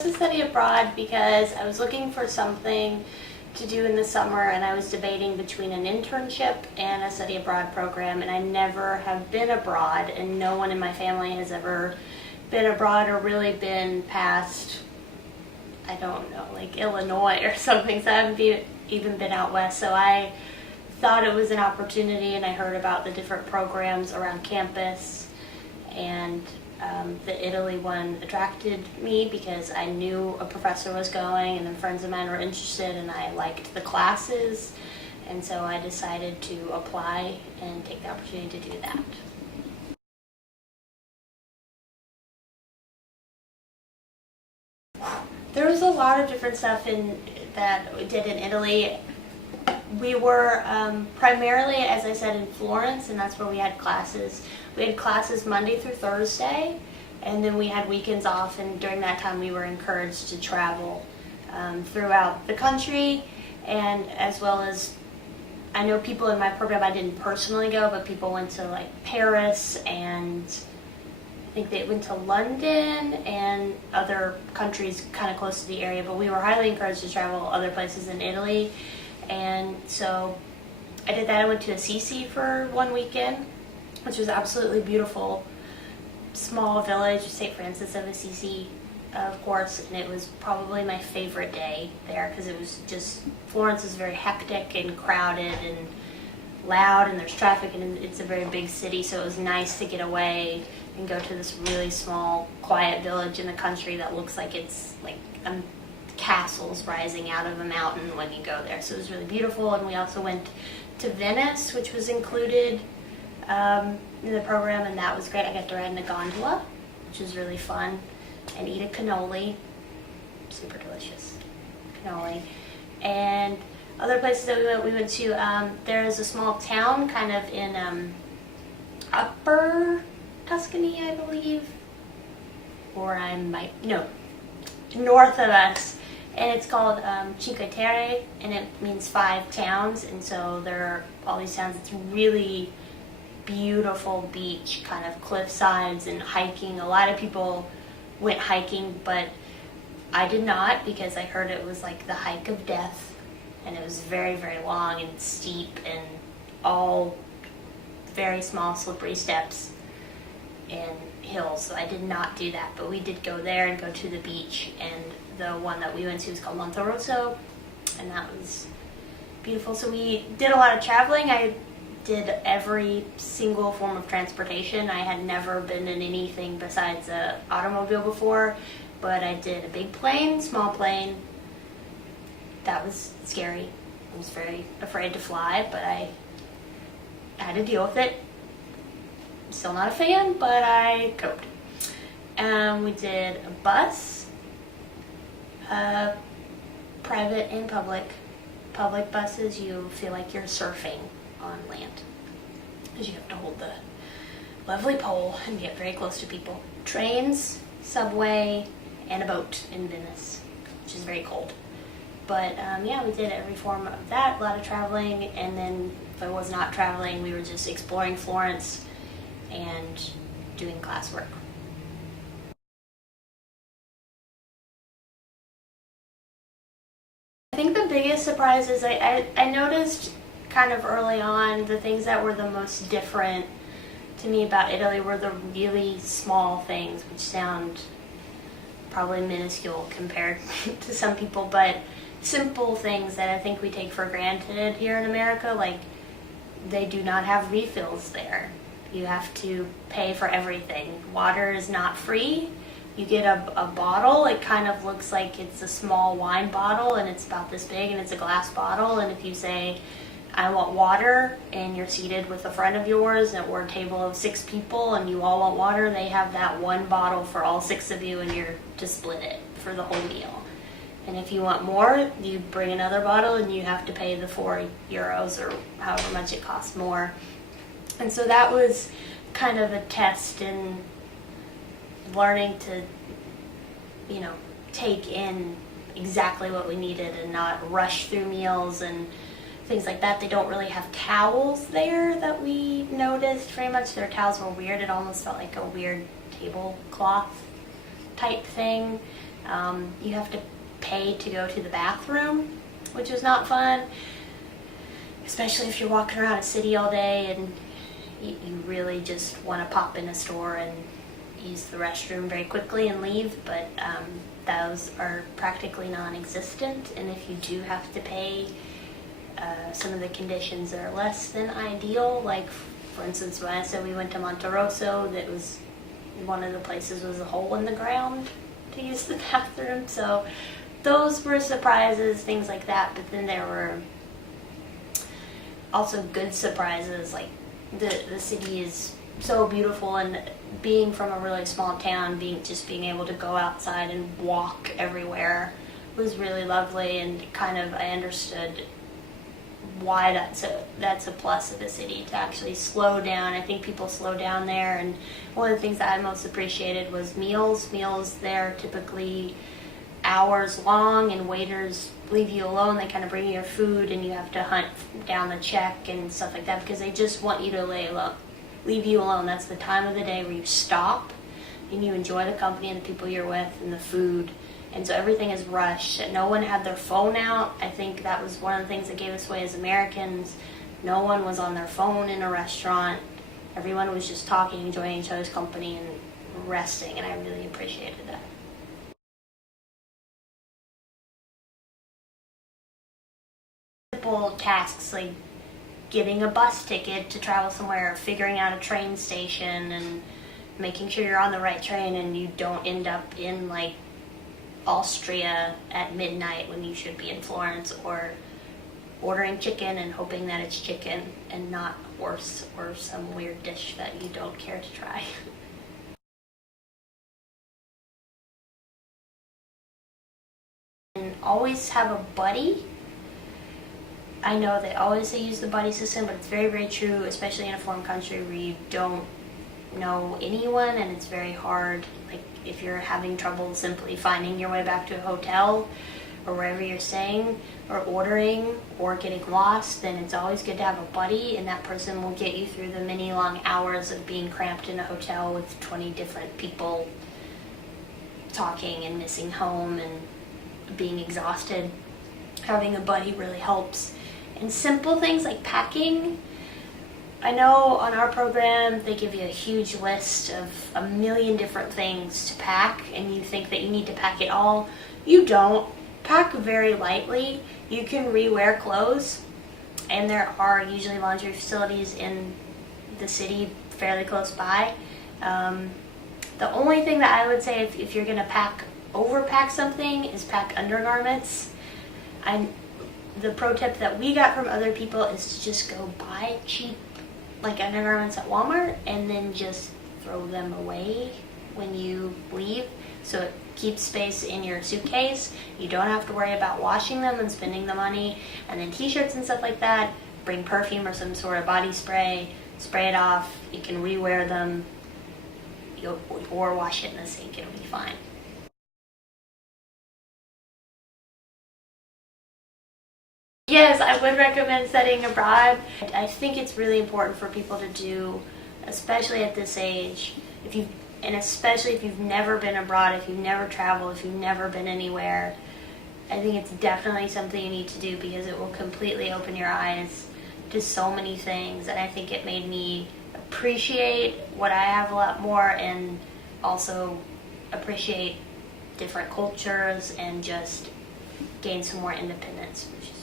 To study abroad because I was looking for something to do in the summer, and I was debating between an internship and a study abroad program, and I never have been abroad, and no one in my family has ever been abroad or really been past, I don't know, like Illinois or something, so I haven't even been out west. So I thought it was an opportunity, and I heard about the different programs around campus, and the Italy one attracted me because I knew a professor was going, and then friends of mine were interested, and I liked the classes, and so I decided to apply and take the opportunity to do that. There was a lot of different stuff that we did in Italy. We were primarily, as I said, in Florence, and that's where we had classes. We had classes Monday through Thursday, and then we had weekends off, and during that time we were encouraged to travel throughout the country, and as well as, I know people in my program, I didn't personally go, but people went to like Paris, and I think they went to London and other countries kind of close to the area, but we were highly encouraged to travel other places in Italy. And so I did that. I went to Assisi for one weekend, which was absolutely beautiful. Small village, St. Francis of Assisi, of course, and it was probably my favorite day there because it was just, Florence is very hectic and crowded and loud, and there's traffic, and it's a very big city, so it was nice to get away and go to this really small, quiet village in the country that looks like it's like castles rising out of a mountain when you go there. So it was really beautiful. And we also went to Venice, which was included in the program, and that was great. I got to ride in a gondola, which was really fun, and eat a cannoli, super delicious cannoli. And other places that we went to, there's a small town kind of in upper Tuscany, I believe, or north of us, and it's called Cinque Terre, and it means 5 towns, and so there are all these towns. It's really beautiful beach, kind of cliff sides and hiking. A lot of people went hiking, but I did not because I heard it was like the hike of death, and it was very, very long and steep and all very small slippery steps and hills, so I did not do that. But we did go there and go to the beach, and the one that we went to is called Monterosso, and that was beautiful. So we did a lot of traveling. I did every single form of transportation. I had never been in anything besides an automobile before, but I did a big plane, small plane. That was scary. I was very afraid to fly, but I had to deal with it. Still not a fan, but I coped. We did a bus, private and public. Public buses, you feel like you're surfing on land because you have to hold the lovely pole and get very close to people. Trains, subway, and a boat in Venice, which is very cold. But yeah, we did every form of that, a lot of traveling, and then if I was not traveling, we were just exploring Florence and doing classwork. I think the biggest surprise is I noticed kind of early on the things that were the most different to me about Italy were the really small things, which sound probably minuscule compared to some people, but simple things that I think we take for granted here in America, like they do not have refills there. You have to pay for everything. Water is not free. You get a bottle. It kind of looks like it's a small wine bottle, and it's about this big, and it's a glass bottle, and if you say, I want water, and you're seated with a friend of yours or a table of 6 people and you all want water, they have that one bottle for all 6 of you, and you're to split it for the whole meal. And if you want more, you bring another bottle and you have to pay the €4 or however much it costs more. And so that was kind of a test in learning to, take in exactly what we needed and not rush through meals and things like that. They don't really have towels there that we noticed very much. Their towels were weird. It almost felt like a weird tablecloth type thing. You have to pay to go to the bathroom, which is not fun, especially if you're walking around a city all day and you really just want to pop in a store and use the restroom very quickly and leave, but those are practically non-existent, and if you do have to pay, some of the conditions are less than ideal. Like, for instance, when I said we went to Monterosso, that was one of the places was a hole in the ground to use the bathroom, so those were surprises, things like that. But then there were also good surprises, like the city is so beautiful, and being from a really small town, being able to go outside and walk everywhere was really lovely, and kind of I understood why that's a plus of a city, to actually slow down. I think people slow down there, and one of the things that I most appreciated was meals. Meals there typically hours long, and waiters leave you alone. They kind of bring you your food, and you have to hunt down the check and stuff like that, because they just want you to leave you alone. That's the time of the day where you stop and you enjoy the company and the people you're with and the food. And so everything is rushed. No one had their phone out. I think that was one of the things that gave us away as Americans. No one was on their phone in a restaurant. Everyone was just talking, enjoying each other's company, and resting, and I really appreciated that. Simple tasks like getting a bus ticket to travel somewhere, figuring out a train station, and making sure you're on the right train and you don't end up in like Austria at midnight when you should be in Florence, or ordering chicken and hoping that it's chicken and not horse or some weird dish that you don't care to try. And always have a buddy. I know they always say use the buddy system, but it's very, very true, especially in a foreign country where you don't know anyone, and it's very hard. Like, if you're having trouble simply finding your way back to a hotel or wherever you're staying, or ordering, or getting lost, then it's always good to have a buddy, and that person will get you through the many long hours of being cramped in a hotel with 20 different people talking and missing home and being exhausted. Having a buddy really helps. And simple things like packing. I know on our program they give you a huge list of a million different things to pack, and you think that you need to pack it all. You don't. Pack very lightly. You can rewear clothes, and there are usually laundry facilities in the city fairly close by. The only thing that I would say if you're going to overpack something is pack undergarments. The pro tip that we got from other people is to just go buy cheap like undergarments at Walmart and then just throw them away when you leave, so it keeps space in your suitcase. You don't have to worry about washing them and spending the money. And then t-shirts and stuff like that, bring perfume or some sort of body spray, spray it off. You can rewear them or wash it in the sink. It'll be fine. Yes, I would recommend studying abroad. I think it's really important for people to do, especially at this age, especially if you've never been abroad, if you've never traveled, if you've never been anywhere. I think it's definitely something you need to do, because it will completely open your eyes to so many things, and I think it made me appreciate what I have a lot more, and also appreciate different cultures, and just gain some more independence, which is